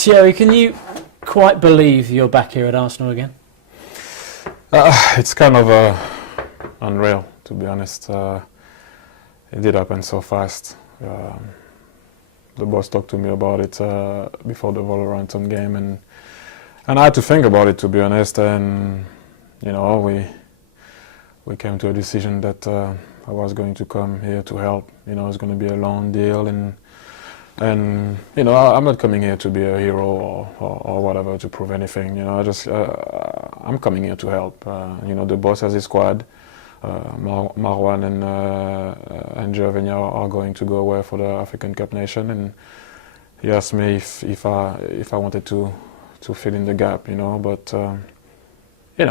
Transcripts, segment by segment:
Thierry, can you quite believe you're back here at Arsenal again? It's kind of unreal, to be honest. It did happen so fast. The boss talked to me about it before the Wolverhampton game, and I had to think about it, to be honest. And we came to a decision that I was going to come here to help. It's going to be a long deal, and I'm not coming here to be a hero or whatever to prove anything. I'm coming here to help. The boss has his squad. Marwan and Gervigna are going to go away for the African Cup Nation, and he asked me if I wanted to fill in the gap, but it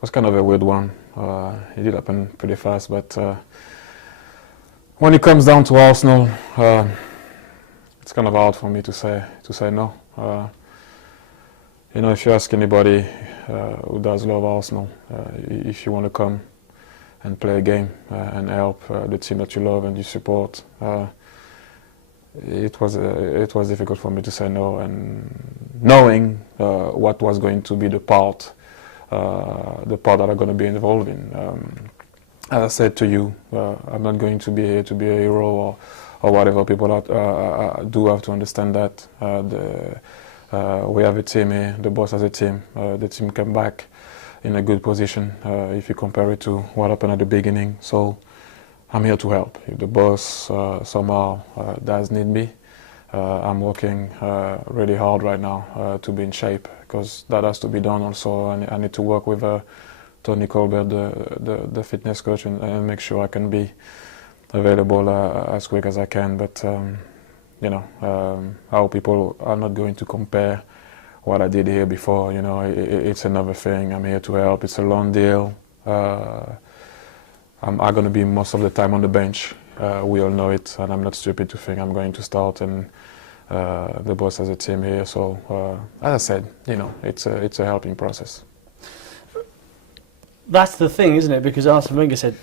was kind of a weird one. It did happen pretty fast, but when it comes down to Arsenal, it's kind of hard for me to say no. If you ask anybody who does love Arsenal, if you want to come and play a game and help the team that you love and you support, it was difficult for me to say no, and knowing what was going to be the part that I'm going to be involved in. As I said to you, I'm not going to be here to be a hero or whatever. People do have to understand that. We have a team here, the boss has a team. The team came back in a good position if you compare it to what happened at the beginning. So I'm here to help. If the boss somehow does need me, I'm working really hard right now to be in shape, because that has to be done also. I need to work with Tony Colbert, the fitness coach, and make sure I can be available as quick as I can. But how people are not going to compare what I did here before. It's another thing. I'm here to help. It's a long deal. I'm going to be most of the time on the bench. We all know it, and I'm not stupid to think I'm going to start. And the boss has a team here. So as I said, it's a helping process. That's the thing, isn't it? Because Arsene Wenger said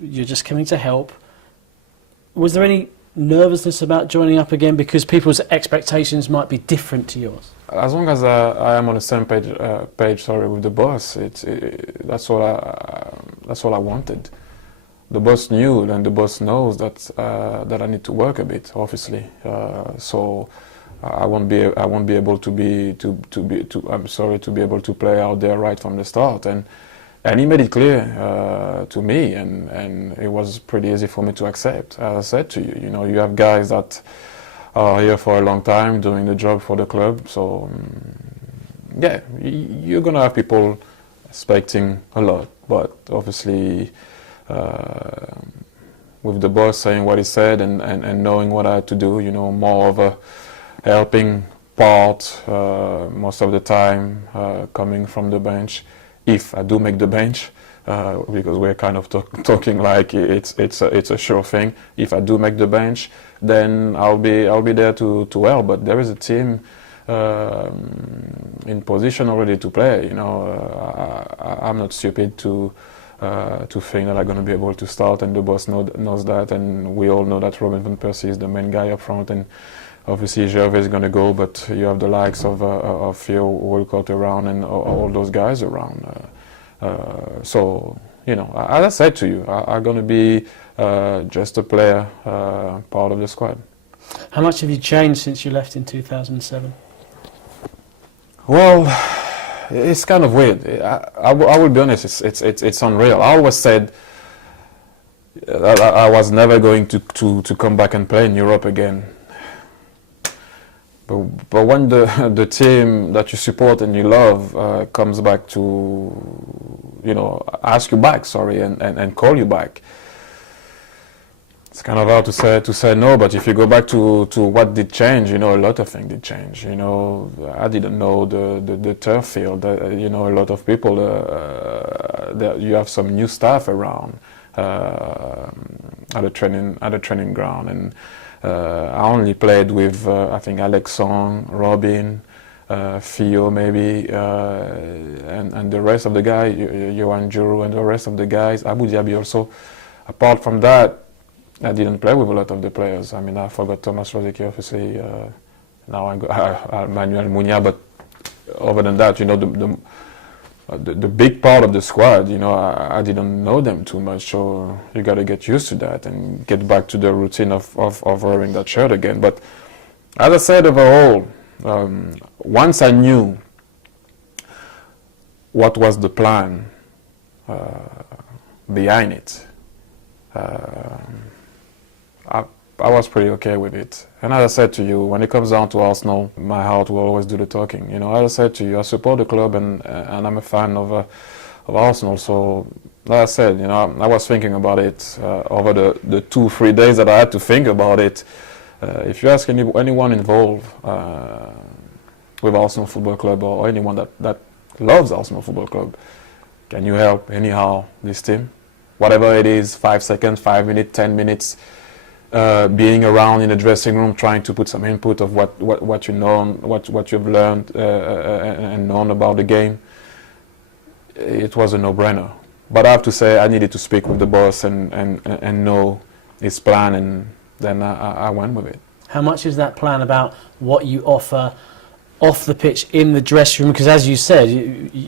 you're just coming to help. Was there any nervousness about joining up again, because people's expectations might be different to yours? As long as I am on the same page with the boss, that's all I wanted. The boss knew, and the boss knows that I need to work a bit, obviously. So I won't be able to be able to play out there right from the start, and he made it clear to me, and it was pretty easy for me to accept. As I said to you, you have guys that are here for a long time doing the job for the club. So yeah, you're gonna have people expecting a lot, but obviously with the boss saying what he said and knowing what I had to do, more of a helping part most of the time, coming from the bench. If I do make the bench, because we're kind of talking like it's a sure thing. If I do make the bench, then I'll be there to help. But there is a team in position already to play. I'm not stupid to think that I'm going to be able to start, and the boss knows that, and we all know that Robin van Persie is the main guy up front, and obviously Gervais is going to go, but you have the likes of Theo Walcott around and all those guys around. So, as I said to you, I'm going to be just a player, part of the squad. How much have you changed since you left in 2007? Well, it's kind of weird. I will be honest, it's unreal. I always said that I was never going to come back and play in Europe again. But when the team that you support and you love comes back to, ask you back, and call you back, it's kind of hard to say no. But if you go back to what did change, a lot of things did change. I didn't know the turf field. A lot of people. You have some new staff around at a training ground, and I only played with I think Alexandre, Robin, Theo maybe, and the rest of the guys, Johan Juru and the rest of the guys, Abu Dhabi also. Apart from that, I didn't play with a lot of the players. I mean, I forgot Thomas Rosicky, obviously, Now I go Manuel Munia, but other than that, the big part of the squad, I didn't know them too much, so you got to get used to that and get back to the routine of wearing that shirt again. But as I said, overall, once I knew what was the plan behind it, I was pretty okay with it. And as I said to you, when it comes down to Arsenal, my heart will always do the talking. As I said to you, I support the club and I'm a fan of Arsenal. So, like I said, I was thinking about it over the 2-3 days that I had to think about it. If you ask anyone involved with Arsenal Football Club or anyone that loves Arsenal Football Club, can you help anyhow this team? Whatever it is, 5 seconds, 5 minutes, 10 minutes, being around in the dressing room, trying to put some input of what you know, what you've learned and known about the game. It was a no-brainer. But I have to say, I needed to speak with the boss and know his plan, and then I went with it. How much is that plan about what you offer off the pitch, in the dressing room? Because as you said,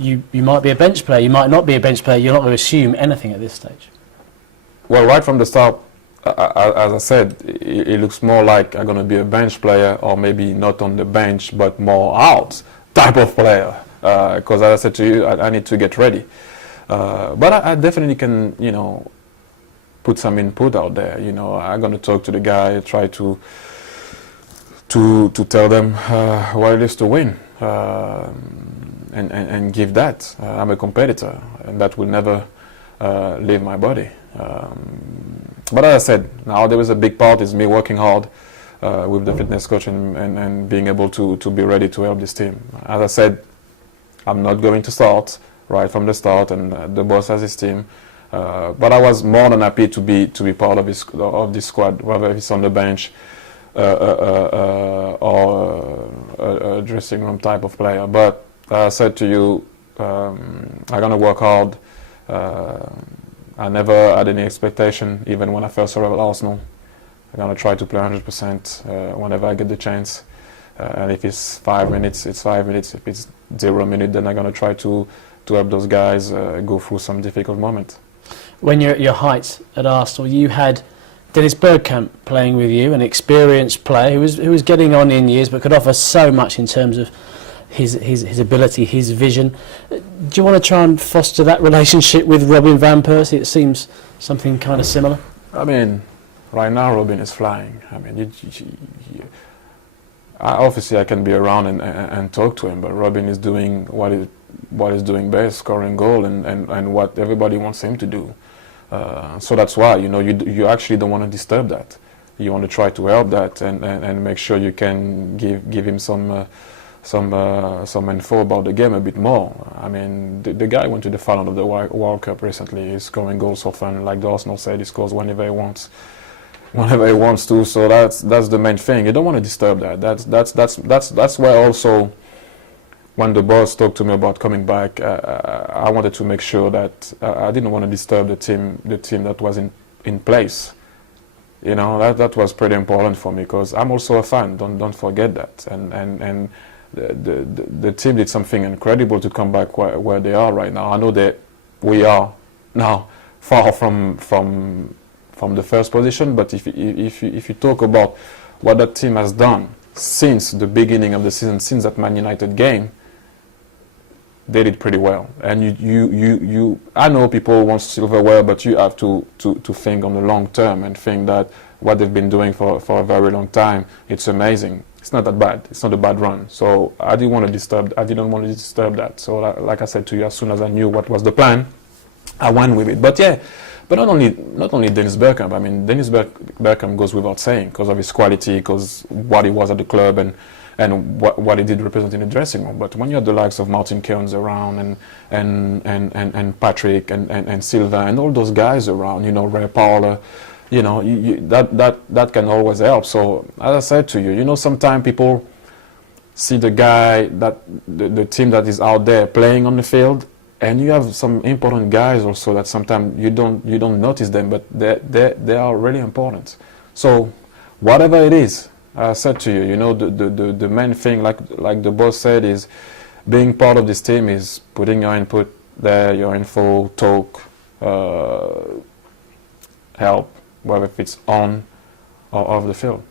you might be a bench player, you might not be a bench player, you're not going to assume anything at this stage. Well, right from the start, as I said, it looks more like I'm going to be a bench player, or maybe not on the bench, but more out type of player. Because as I said to you, I need to get ready. But I definitely can, put some input out there. I'm going to talk to the guy, try to tell them what it is to win, and give that. I'm a competitor, and that will never leave my body. But as I said, now there is a big part is me working hard with the fitness coach and being able to be ready to help this team. As I said, I'm not going to start right from the start, and the boss has his team. But I was more than happy to be part of this squad, whether it's on the bench or a dressing room type of player. But as I said to you, I'm gonna work hard. I never had any expectation, even when I first arrived at Arsenal. I'm going to try to play 100% whenever I get the chance. And if it's 5 minutes, it's 5 minutes. If it's 0 minutes, then I'm going to try to help those guys go through some difficult moments. When you're at your height at Arsenal, you had Dennis Bergkamp playing with you, an experienced player who was getting on in years but could offer so much in terms of his ability, his vision. Do you want to try and foster that relationship with Robin van Persie? It seems something kind of similar. I mean, right now Robin is flying. I mean, obviously I can be around and talk to him, but Robin is doing what he's doing best, scoring goal and what everybody wants him to do. So that's why you actually don't want to disturb that. You want to try to help that and make sure you can give him some info about the game a bit more. I mean, the guy went to the final of the World Cup recently. He's scoring goals so often, like the Arsenal said, he scores whenever he wants to. So that's the main thing. You don't want to disturb that. That's why also when the boss talked to me about coming back, I wanted to make sure that I didn't want to disturb the team that was in place. That was pretty important for me, because I'm also a fan. Don't forget that. And the team did something incredible to come back where they are right now. I know that we are now far from the first position, but if you talk about what that team has done since the beginning of the season, since that Man United game, they did pretty well. And you I know people want silverware, but you have to think on the long term and think that what they've been doing for a very long time, it's amazing. It's not that bad. It's not a bad run. So I didn't want to disturb that. So like I said to you, as soon as I knew what was the plan, I went with it. But not only Dennis Bergkamp. I mean, Dennis Bergkamp goes without saying, because of his quality, because what he was at the club and what he did represent in the dressing room. But when you have the likes of Martin Keown's around and Patrick and Silva and all those guys around, Ray Parler, that can always help. So as I said to you, sometimes people see the guy the team that is out there playing on the field, and you have some important guys also that sometimes you don't notice them, but they are really important. So whatever it is, I said to you, you know, the main thing, like the boss said, is being part of this team is putting your input there, your info, talk, help, whether it's on or off the field.